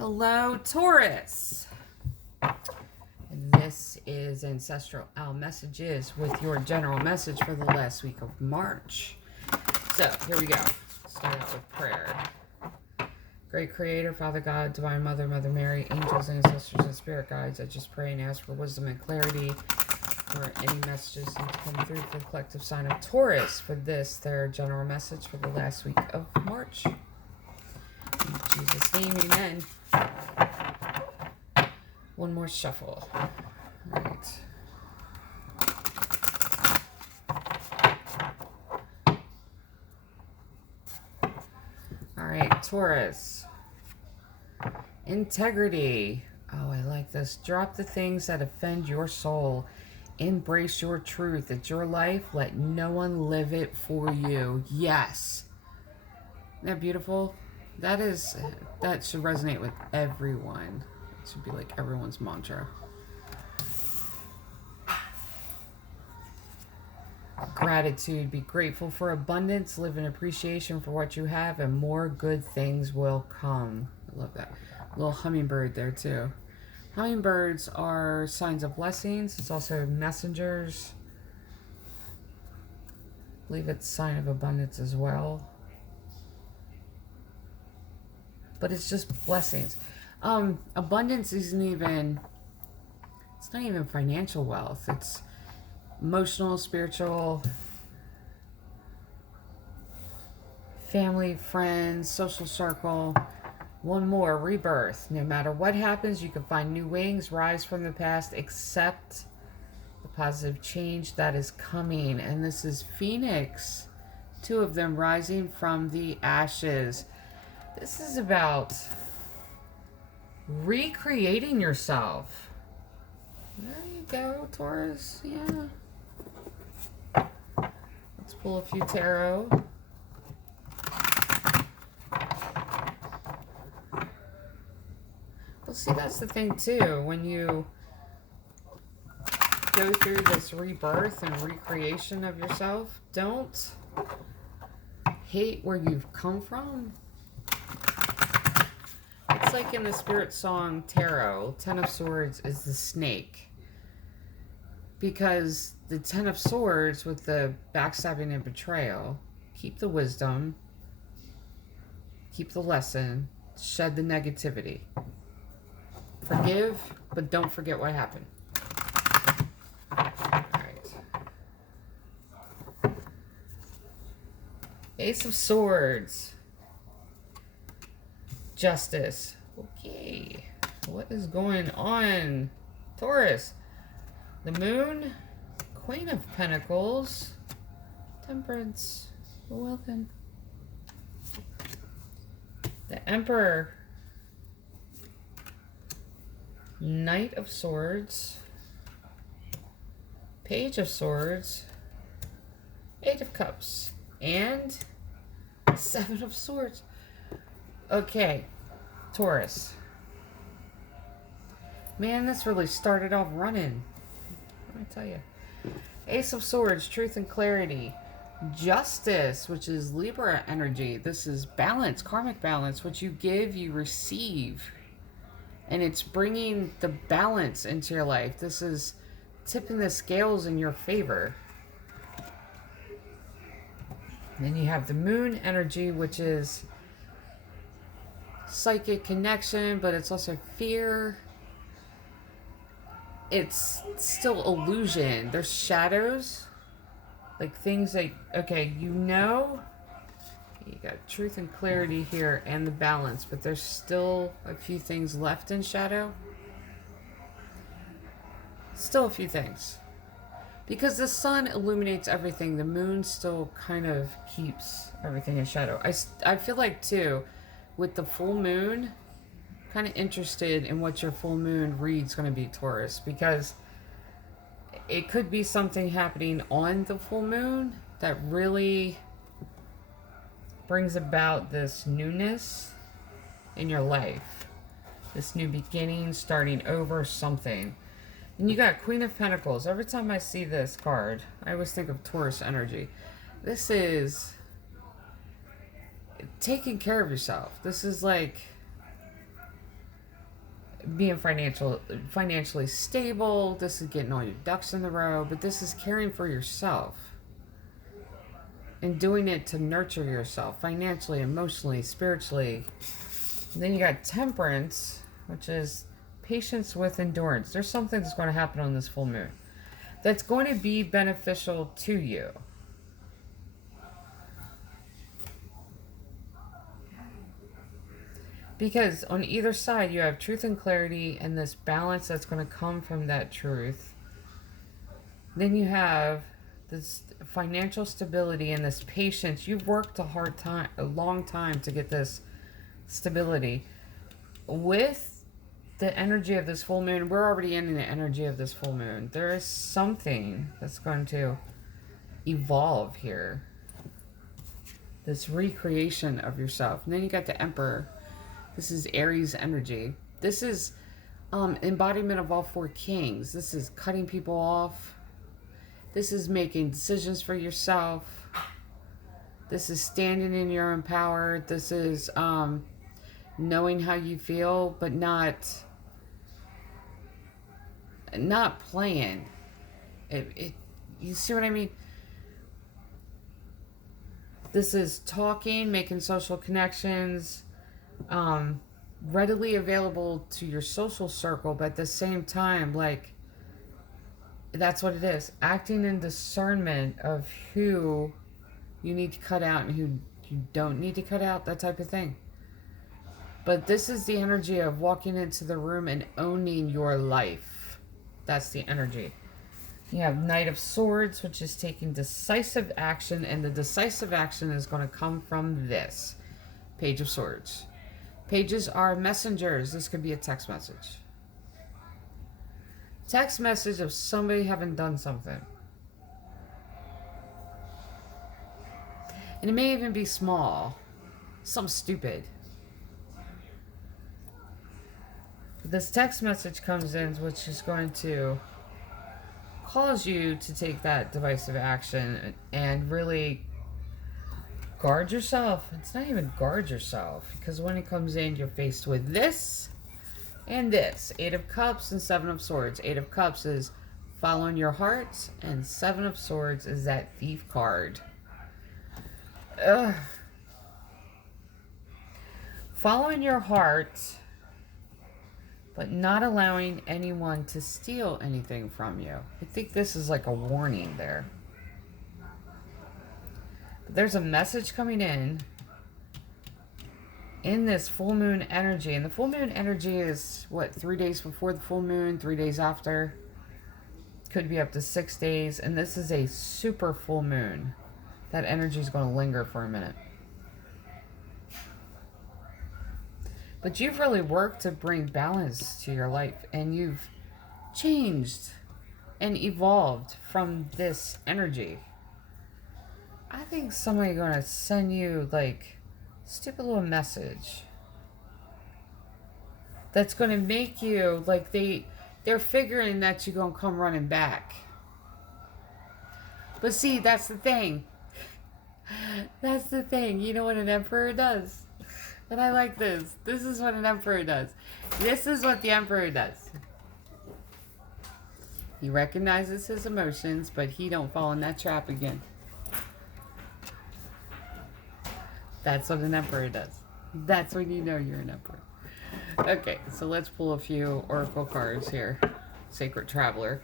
Hello, Taurus. And this is Ancestral Owl Messages with your general message for the last week of March. So, here we go. Start out with prayer. Great Creator, Father God, Divine Mother, Mother Mary, angels, ancestors, and spirit guides, I just pray and ask for wisdom and clarity for any messages that come through for the collective sign of Taurus for this, their general message for the last week of March. In Jesus' name, amen. One more shuffle. All right. All right, Taurus. Integrity. Oh, I like this. Drop the things that offend your soul. Embrace your truth. It's your life. Let no one live it for you. Yes. Isn't that beautiful? That should resonate with everyone. It should be like everyone's mantra. Gratitude. Be grateful for abundance. Live in appreciation for what you have, and more good things will come. I love that. Little hummingbird there too. Hummingbirds are signs of blessings. It's also messengers. I believe it's a sign of abundance as well. But it's just blessings. Abundance isn't even, it's not even financial wealth. It's emotional, spiritual, family, friends, social circle. One more, rebirth. No matter what happens, you can find new wings, rise from the past, accept the positive change that is coming. And this is Phoenix. Two of them rising from the ashes. This is about recreating yourself. There you go, Taurus. Yeah. Let's pull a few tarot. Well, see, that's the thing, too. When you go through this rebirth and recreation of yourself, don't hate where you've come from. It's like in the spirit song Tarot, Ten of Swords is the snake. Because the Ten of Swords with the backstabbing and betrayal, keep the wisdom, keep the lesson, shed the negativity. Forgive, but don't forget what happened. Alright. Ace of Swords. Justice. Okay. What is going on? Taurus. The Moon. Queen of Pentacles. Temperance. You're welcome. The Emperor. Knight of Swords. Page of Swords. Eight of Cups. And Seven of Swords. Okay, Taurus. Man, this really started off running. Let me tell you. Ace of Swords, truth and clarity. Justice, which is Libra energy. This is balance, karmic balance. What you give, you receive. And it's bringing the balance into your life. This is tipping the scales in your favor. And then you have the Moon energy, which is psychic connection, but it's also fear. It's still illusion. There's shadows, like things that, okay, you got truth and clarity here and the balance, but there's still a few things left in shadow. Still a few things. Because the sun illuminates everything, the moon still kind of keeps everything in shadow. I feel like, too, with the full moon, kind of interested in what your full moon read's going to be, Taurus, because it could be something happening on the full moon that really brings about this newness in your life, this new beginning, starting over something. And you got Queen of Pentacles. Every time I see this card, I always think of Taurus energy. This is taking care of yourself. This is like being financially stable. This is getting all your ducks in the row, but this is caring for yourself and doing it to nurture yourself financially, emotionally, spiritually. And then you got temperance, which is patience with endurance. There's something that's going to happen on this full moon that's going to be beneficial to you. Because on either side, you have truth and clarity and this balance that's going to come from that truth. Then you have this financial stability and this patience. You've worked a long time to get this stability. With the energy of this full moon, we're already in the energy of this full moon. There is something that's going to evolve here. This recreation of yourself. And then you got the Emperor. This is Aries energy. This is embodiment of all four kings. This is cutting people off. This is making decisions for yourself. This is standing in your own power. This is knowing how you feel, but not playing. You see what I mean? This is talking, making social connections, readily available to your social circle, but at the same time, like, that's what it is. Acting in discernment of who you need to cut out and who you don't need to cut out, that type of thing. But this is the energy of walking into the room and owning your life. That's the energy. You have Knight of Swords, which is taking decisive action, and the decisive action is going to come from this Page of Swords. Pages are messengers. This could be a text message. Text message of somebody having done something. And it may even be small. Something stupid. This text message comes in, which is going to cause you to take that divisive action and really guard yourself. It's not even guard yourself, because when it comes in, you're faced with this and this. 8 of Cups and 7 of Swords. 8 of Cups is following your heart, and 7 of Swords is that Thief card. Ugh. Following your heart, but not allowing anyone to steal anything from you. I think this is like a warning there. But there's a message coming in this full moon energy. And the full moon energy is, what, 3 days before the full moon, 3 days after. Could be up to 6 days. And this is a super full moon. That energy is going to linger for a minute. But you've really worked to bring balance to your life, and you've changed and evolved from this energy. I think somebody's going to send you, like, a stupid little message that's going to make you, like, they're figuring that you're going to come running back. But see, that's the thing. That's the thing. You know what an emperor does? And I like this. This is what an emperor does. This is what the emperor does. He recognizes his emotions, but he don't fall in that trap again. That's what an emperor does. That's when you know you're an emperor. Okay, so let's pull a few oracle cards here. Sacred Traveler.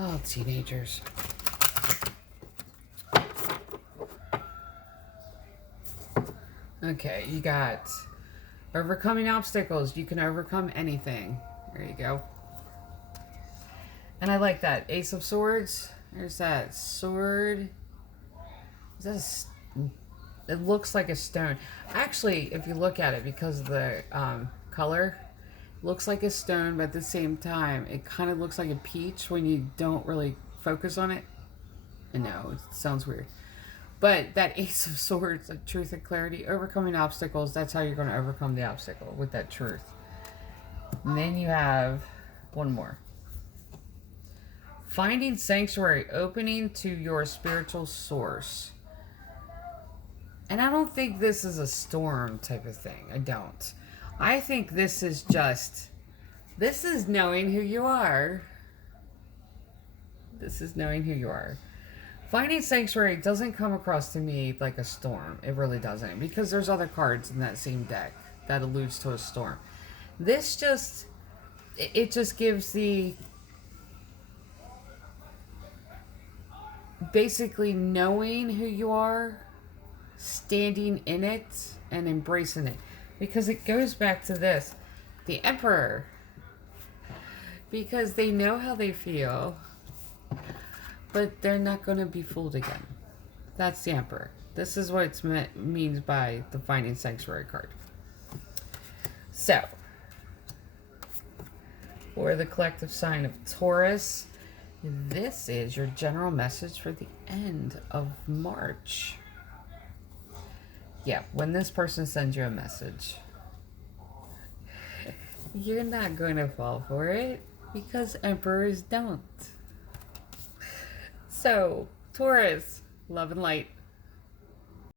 Oh, teenagers. Okay, you got overcoming obstacles. You can overcome anything. There you go. And I like that. Ace of Swords. There's that sword. Is that it looks like a stone. Actually, if you look at it, because of the color, looks like a stone, but at the same time, it kind of looks like a peach when you don't really focus on it. I know, it sounds weird. But that Ace of Swords, like truth and clarity, overcoming obstacles, that's how you're going to overcome the obstacle, with that truth. And then you have One more. Finding sanctuary, opening to your spiritual source. And I don't think this is a storm type of thing. I don't. I think this is just, this is knowing who you are. This is knowing who you are. Finding sanctuary doesn't come across to me like a storm. It really doesn't. Because there's other cards in that same deck that alludes to a storm. This just, it just gives the, basically knowing who you are, standing in it, and embracing it. Because it goes back to this, the Emperor. Because they know how they feel, but they're not going to be fooled again. That's the Emperor. This is what it means by the Finding Sanctuary card. So, for the collective sign of Taurus, this is your general message for the end of March. Yeah, when this person sends you a message, you're not going to fall for it because emperors don't. So, Taurus, love and light.